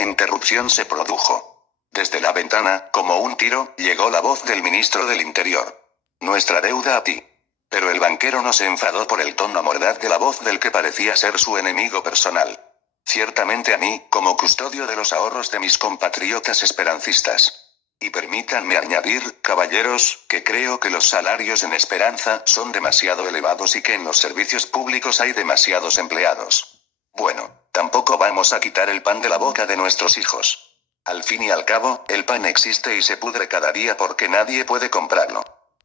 una interrupción se produjo. Desde la ventana, como un tiro, llegó la voz del ministro del Interior. Nuestra deuda a ti. Pero el banquero no se enfadó por el tono mordaz de la voz del que parecía ser su enemigo personal. Ciertamente a mí, como custodio de los ahorros de mis compatriotas esperancistas. Y permítanme añadir, caballeros, que creo que los salarios en Esperanza son demasiado elevados y que en los servicios públicos hay demasiados empleados. Bueno, tampoco vamos a quitar el pan de la boca de nuestros hijos. Al fin y al cabo, el pan existe y se pudre cada día porque nadie puede comprarlo.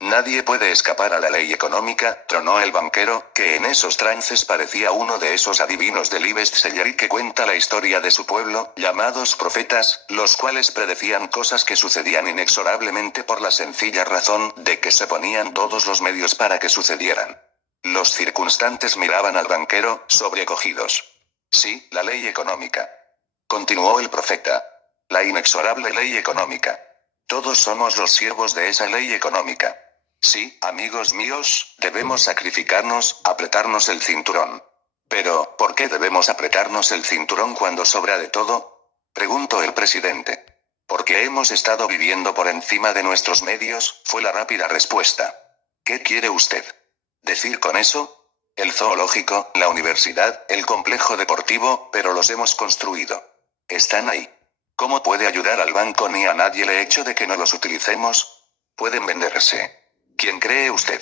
Nadie puede escapar a la ley económica, tronó el banquero, que en esos trances parecía uno de esos adivinos del bestseller y que cuenta la historia de su pueblo, llamados profetas, los cuales predecían cosas que sucedían inexorablemente por la sencilla razón de que se ponían todos los medios para que sucedieran. Los circunstantes miraban al banquero, sobrecogidos. Sí, la ley económica. Continuó el profeta. La inexorable ley económica. Todos somos los siervos de esa ley económica. Sí, amigos míos, debemos sacrificarnos, apretarnos el cinturón. Pero, ¿por qué debemos apretarnos el cinturón cuando sobra de todo? Preguntó el presidente. Porque hemos estado viviendo por encima de nuestros medios, fue la rápida respuesta. ¿Qué quiere usted decir con eso? El zoológico, la universidad, el complejo deportivo, pero los hemos construido. Están ahí. ¿Cómo puede ayudar al banco ni a nadie el hecho de que no los utilicemos? Pueden venderse. ¿Quién cree usted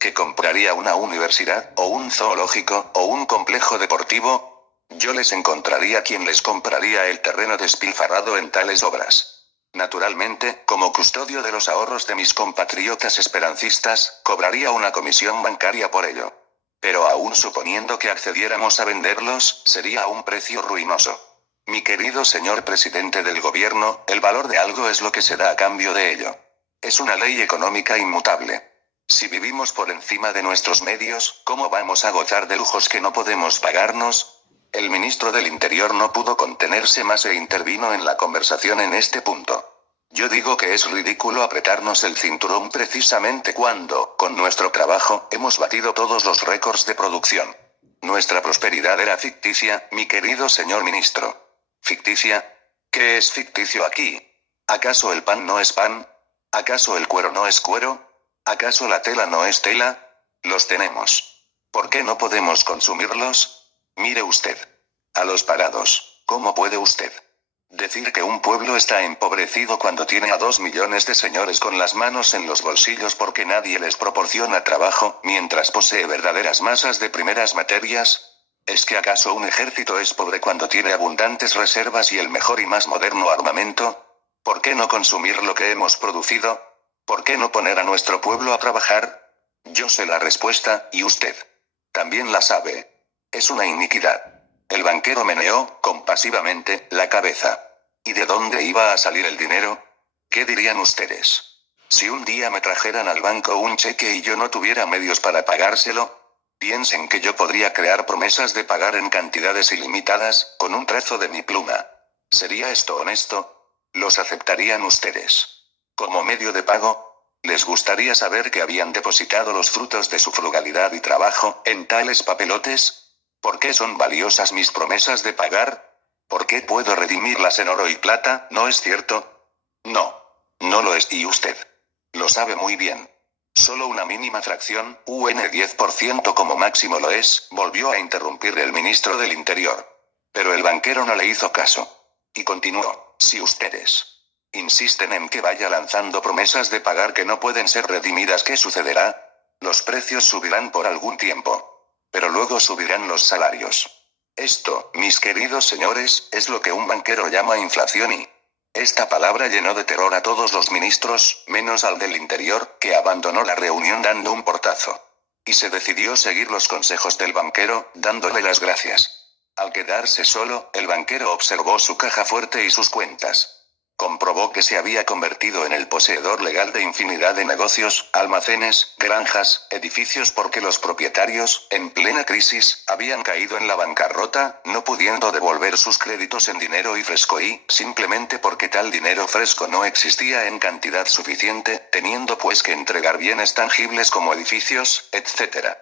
que compraría una universidad, o un zoológico, o un complejo deportivo? Yo les encontraría quien les compraría el terreno despilfarrado en tales obras. Naturalmente, como custodio de los ahorros de mis compatriotas esperancistas, cobraría una comisión bancaria por ello. Pero aún suponiendo que accediéramos a venderlos, sería a un precio ruinoso. Mi querido señor presidente del gobierno, el valor de algo es lo que se da a cambio de ello. Es una ley económica inmutable. Si vivimos por encima de nuestros medios, ¿cómo vamos a gozar de lujos que no podemos pagarnos? El ministro del Interior no pudo contenerse más e intervino en la conversación en este punto. Yo digo que es ridículo apretarnos el cinturón precisamente cuando, con nuestro trabajo, hemos batido todos los récords de producción. Nuestra prosperidad era ficticia, mi querido señor ministro. ¿Ficticia? ¿Qué es ficticio aquí? ¿Acaso el pan no es pan? ¿Acaso el cuero no es cuero? ¿Acaso la tela no es tela? Los tenemos. ¿Por qué no podemos consumirlos? Mire usted. A los parados, ¿cómo puede usted decir que un pueblo está empobrecido cuando tiene a 2 millones de señores con las manos en los bolsillos porque nadie les proporciona trabajo, mientras posee verdaderas masas de primeras materias? ¿Es que acaso un ejército es pobre cuando tiene abundantes reservas y el mejor y más moderno armamento? ¿Por qué no consumir lo que hemos producido? ¿Por qué no poner a nuestro pueblo a trabajar? Yo sé la respuesta, y usted también la sabe. Es una iniquidad. El banquero meneó, compasivamente, la cabeza. ¿Y de dónde iba a salir el dinero? ¿Qué dirían ustedes si un día me trajeran al banco un cheque y yo no tuviera medios para pagárselo? Piensen que yo podría crear promesas de pagar en cantidades ilimitadas, con un trazo de mi pluma. ¿Sería esto honesto? ¿Los aceptarían ustedes como medio de pago? ¿Les gustaría saber que habían depositado los frutos de su frugalidad y trabajo en tales papelotes? ¿Por qué son valiosas mis promesas de pagar? ¿Por qué puedo redimirlas en oro y plata? ¿No es cierto? No. No lo es, y usted lo sabe muy bien. Solo una mínima fracción, un 10% como máximo lo es, volvió a interrumpir el ministro del Interior. Pero el banquero no le hizo caso. Y continuó, si ustedes insisten en que vaya lanzando promesas de pagar que no pueden ser redimidas, ¿qué sucederá? Los precios subirán por algún tiempo. Pero luego subirán los salarios. Esto, mis queridos señores, es lo que un banquero llama inflación y... Esta palabra llenó de terror a todos los ministros, menos al del Interior, que abandonó la reunión dando un portazo. Y se decidió seguir los consejos del banquero, dándole las gracias. Al quedarse solo, el banquero observó su caja fuerte y sus cuentas. Comprobó que se había convertido en el poseedor legal de infinidad de negocios, almacenes, granjas, edificios porque los propietarios, en plena crisis, habían caído en la bancarrota, no pudiendo devolver sus créditos en dinero y fresco y, simplemente porque tal dinero fresco no existía en cantidad suficiente, teniendo pues que entregar bienes tangibles como edificios, etc.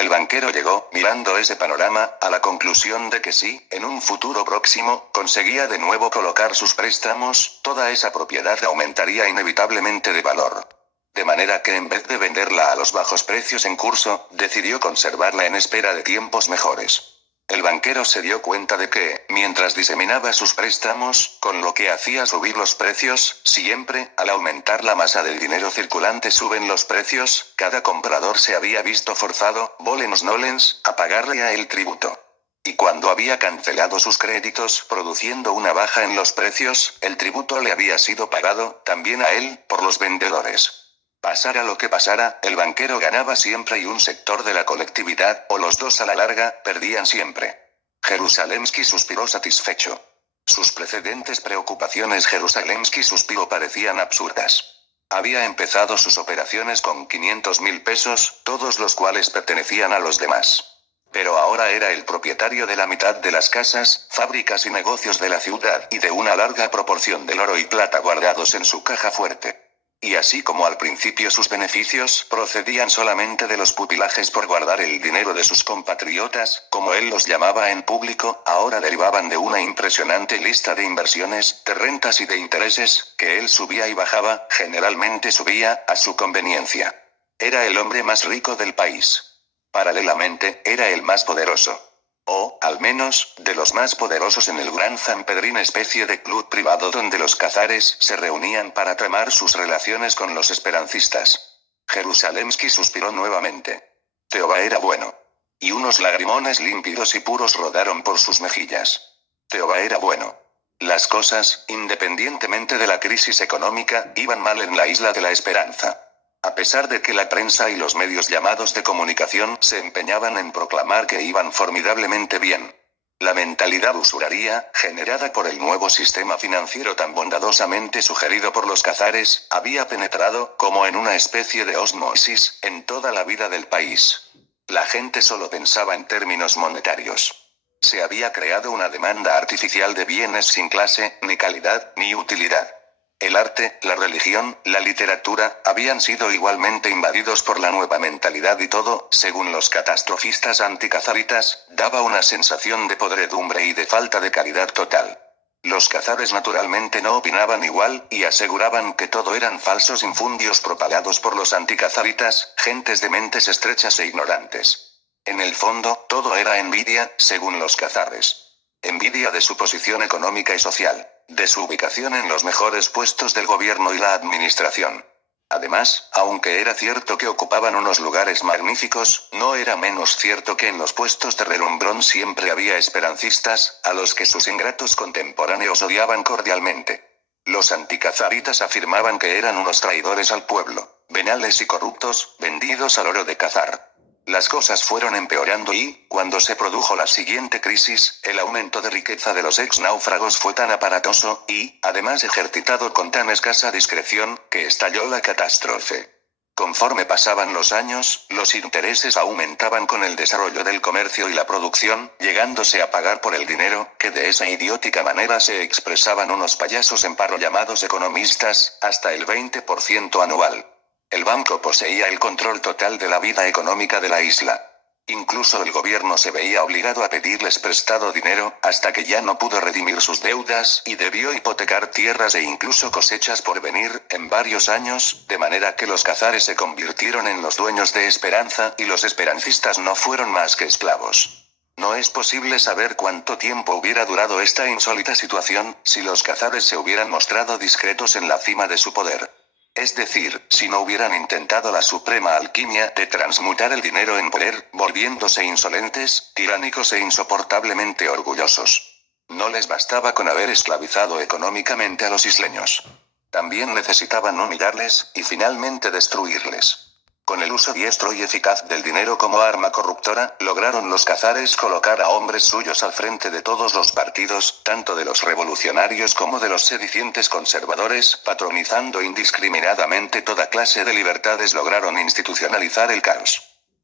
El banquero llegó, mirando ese panorama, a la conclusión de que si, en un futuro próximo, conseguía de nuevo colocar sus préstamos, toda esa propiedad aumentaría inevitablemente de valor. De manera que en vez de venderla a los bajos precios en curso, decidió conservarla en espera de tiempos mejores. El banquero se dio cuenta de que, mientras diseminaba sus préstamos, con lo que hacía subir los precios, siempre, al aumentar la masa del dinero circulante suben los precios, cada comprador se había visto forzado, volens nolens, a pagarle a él tributo. Y cuando había cancelado sus créditos, produciendo una baja en los precios, el tributo le había sido pagado, también a él, por los vendedores. Pasara lo que pasara, el banquero ganaba siempre y un sector de la colectividad, o los dos a la larga, perdían siempre. Jerusalemski suspiró satisfecho. Sus precedentes preocupaciones Jerusalemski suspiró parecían absurdas. Había empezado sus operaciones con 500.000 pesos, todos los cuales pertenecían a los demás. Pero ahora era el propietario de la mitad de las casas, fábricas y negocios de la ciudad y de una larga proporción del oro y plata guardados en su caja fuerte. Y así como al principio sus beneficios procedían solamente de los pupilajes por guardar el dinero de sus compatriotas, como él los llamaba en público, ahora derivaban de una impresionante lista de inversiones, de rentas y de intereses, que él subía y bajaba, generalmente subía, a su conveniencia. Era el hombre más rico del país. Paralelamente, era el más poderoso. O, al menos, de los más poderosos en el Gran Zampedrín, especie de club privado donde los cazares se reunían para tramar sus relaciones con los esperancistas. Jerusalemski suspiró nuevamente. Teoba era bueno. Y unos lagrimones límpidos y puros rodaron por sus mejillas. Teoba era bueno. Las cosas, independientemente de la crisis económica, iban mal en la isla de la Esperanza. A pesar de que la prensa y los medios llamados de comunicación se empeñaban en proclamar que iban formidablemente bien. La mentalidad usuraria, generada por el nuevo sistema financiero tan bondadosamente sugerido por los cazares, había penetrado, como en una especie de ósmosis, en toda la vida del país. La gente solo pensaba en términos monetarios. Se había creado una demanda artificial de bienes sin clase, ni calidad, ni utilidad. El arte, la religión, la literatura, habían sido igualmente invadidos por la nueva mentalidad y todo, según los catastrofistas anticazaritas, daba una sensación de podredumbre y de falta de calidad total. Los cazares naturalmente no opinaban igual, y aseguraban que todo eran falsos infundios propagados por los anticazaritas, gentes de mentes estrechas e ignorantes. En el fondo, todo era envidia, según los cazares. Envidia de su posición económica y social, de su ubicación en los mejores puestos del gobierno y la administración. Además, aunque era cierto que ocupaban unos lugares magníficos, no era menos cierto que en los puestos de relumbrón siempre había esperancistas, a los que sus ingratos contemporáneos odiaban cordialmente. Los anticazaritas afirmaban que eran unos traidores al pueblo, venales y corruptos, vendidos al oro de cazar. Las cosas fueron empeorando y, cuando se produjo la siguiente crisis, el aumento de riqueza de los ex-náufragos fue tan aparatoso, y, además ejercitado con tan escasa discreción, que estalló la catástrofe. Conforme pasaban los años, los intereses aumentaban con el desarrollo del comercio y la producción, llegándose a pagar por el dinero, que de esa idiótica manera se expresaban unos payasos en paro llamados economistas, hasta el 20% anual. El banco poseía el control total de la vida económica de la isla. Incluso el gobierno se veía obligado a pedirles prestado dinero, hasta que ya no pudo redimir sus deudas, y debió hipotecar tierras e incluso cosechas por venir, en varios años, de manera que los cazares se convirtieron en los dueños de Esperanza, y los esperancistas no fueron más que esclavos. No es posible saber cuánto tiempo hubiera durado esta insólita situación, si los cazares se hubieran mostrado discretos en la cima de su poder. Es decir, si no hubieran intentado la suprema alquimia de transmutar el dinero en poder, volviéndose insolentes, tiránicos e insoportablemente orgullosos. No les bastaba con haber esclavizado económicamente a los isleños. También necesitaban humillarles, y finalmente destruirles. Con el uso diestro y eficaz del dinero como arma corruptora, lograron los cazares colocar a hombres suyos al frente de todos los partidos, tanto de los revolucionarios como de los sedicientes conservadores, patronizando indiscriminadamente toda clase de libertades. Lograron institucionalizar el caos.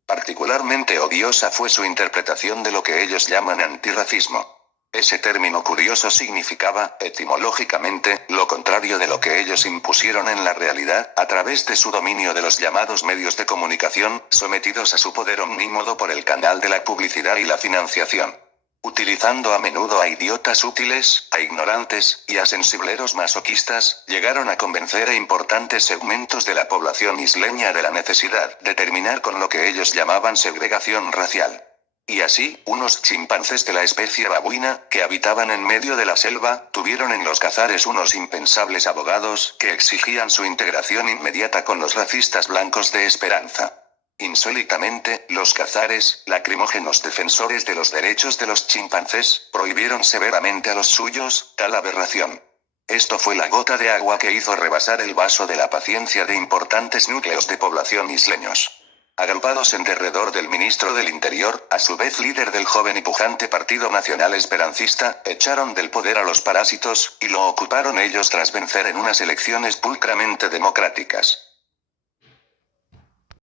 Particularmente odiosa fue su interpretación de lo que ellos llaman antirracismo. Ese término curioso significaba, etimológicamente, lo contrario de lo que ellos impusieron en la realidad, a través de su dominio de los llamados medios de comunicación, sometidos a su poder omnímodo por el canal de la publicidad y la financiación. Utilizando a menudo a idiotas útiles, a ignorantes, y a sensibleros masoquistas, llegaron a convencer a importantes segmentos de la población isleña de la necesidad de terminar con lo que ellos llamaban segregación racial. Y así, unos chimpancés de la especie babuina, que habitaban en medio de la selva, tuvieron en los cazares unos impensables abogados, que exigían su integración inmediata con los racistas blancos de Esperanza. Insólitamente, los cazares, lacrimógenos defensores de los derechos de los chimpancés, prohibieron severamente a los suyos, tal aberración. Esto fue la gota de agua que hizo rebasar el vaso de la paciencia de importantes núcleos de población isleños. Agrupados en derredor del ministro del Interior, a su vez líder del joven y pujante Partido Nacional Esperancista, echaron del poder a los parásitos, y lo ocuparon ellos tras vencer en unas elecciones pulcramente democráticas.